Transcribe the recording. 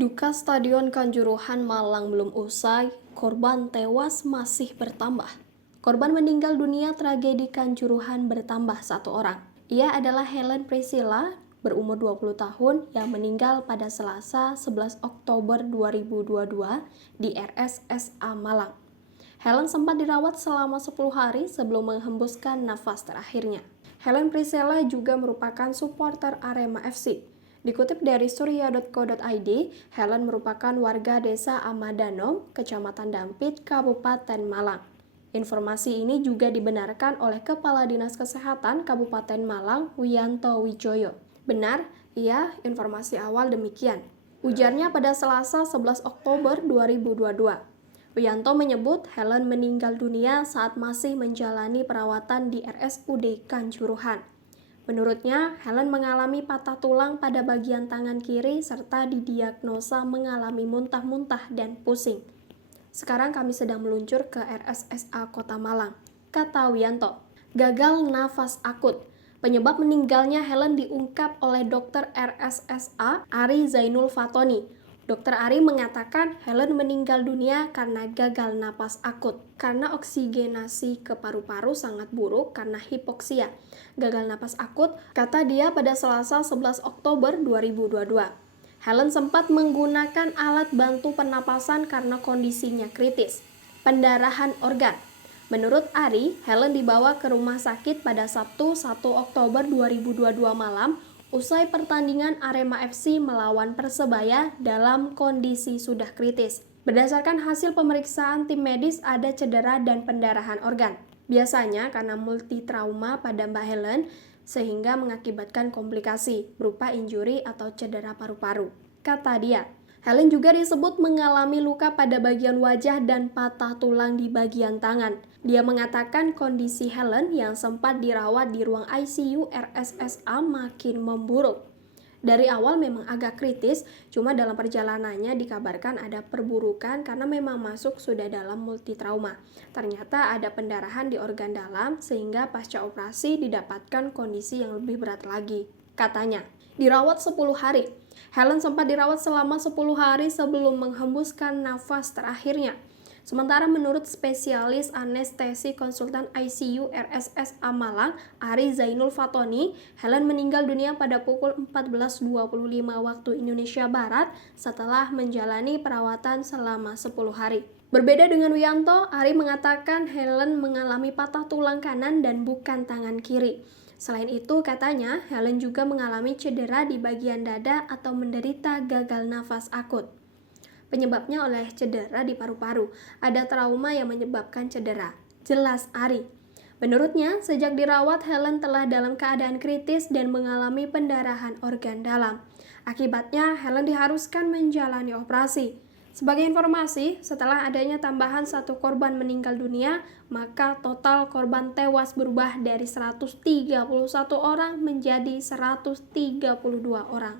Duka Stadion Kanjuruhan Malang belum usai, korban tewas masih bertambah. Korban meninggal dunia tragedi Kanjuruhan bertambah satu orang. Ia adalah Helen Priscilla, berumur 20 tahun, yang meninggal pada Selasa 11 Oktober 2022 di RSSA Malang. Helen sempat dirawat selama 10 hari sebelum menghembuskan nafas terakhirnya. Helen Priscilla juga merupakan supporter Arema FC. Dikutip dari surya.co.id, Helen merupakan warga desa Amadanom, Kecamatan Dampit, Kabupaten Malang. Informasi ini juga dibenarkan oleh Kepala Dinas Kesehatan Kabupaten Malang, Wiyanto Wijoyo. Benar, iya, informasi awal demikian. Ujarnya pada Selasa 11 Oktober 2022. Wiyanto menyebut Helen meninggal dunia saat masih menjalani perawatan di RSUD Kanjuruhan. Menurutnya, Helen mengalami patah tulang pada bagian tangan kiri serta didiagnosa mengalami muntah-muntah dan pusing. Sekarang kami sedang meluncur ke RSSA Kota Malang, kata Wiyanto. Gagal nafas akut. Penyebab meninggalnya Helen diungkap oleh dokter RSSA Ari Zainul Fatoni. Dokter Ari mengatakan Helen meninggal dunia karena gagal napas akut, karena oksigenasi ke paru-paru sangat buruk karena hipoksia. Gagal napas akut, kata dia pada Selasa 11 Oktober 2022. Helen sempat menggunakan alat bantu pernapasan karena kondisinya kritis. Pendarahan organ. Menurut Ari, Helen dibawa ke rumah sakit pada Sabtu 1 Oktober 2022 malam usai pertandingan Arema FC melawan Persebaya dalam kondisi sudah kritis. Berdasarkan hasil pemeriksaan tim medis ada cedera dan pendarahan organ. Biasanya karena multitrauma pada Mbak Helen sehingga mengakibatkan komplikasi berupa injuri atau cedera paru-paru. Kata dia, Helen juga disebut mengalami luka pada bagian wajah dan patah tulang di bagian tangan. Dia mengatakan kondisi Helen yang sempat dirawat di ruang ICU RSSA makin memburuk. Dari awal memang agak kritis, cuma dalam perjalanannya dikabarkan ada perburukan karena memang masuk sudah dalam multitrauma. Ternyata ada pendarahan di organ dalam sehingga pasca operasi didapatkan kondisi yang lebih berat lagi. Katanya, dirawat 10 hari. Helen sempat dirawat selama 10 hari sebelum menghembuskan nafas terakhirnya. Sementara menurut spesialis anestesi konsultan ICU RSSA Malang, Ari Zainul Fatoni, Helen meninggal dunia pada pukul 14.25 waktu Indonesia Barat setelah menjalani perawatan selama 10 hari. Berbeda dengan Wiyanto, Ari mengatakan Helen mengalami patah tulang kanan dan bukan tangan kiri. Selain itu, katanya Helen juga mengalami cedera di bagian dada atau menderita gagal nafas akut. Penyebabnya oleh cedera di paru-paru. Ada trauma yang menyebabkan cedera. Jelas Ari. Menurutnya, sejak dirawat Helen telah dalam keadaan kritis dan mengalami pendarahan organ dalam. Akibatnya, Helen diharuskan menjalani operasi. Sebagai informasi, setelah adanya tambahan satu korban meninggal dunia, maka total korban tewas berubah dari 131 orang menjadi 132 orang.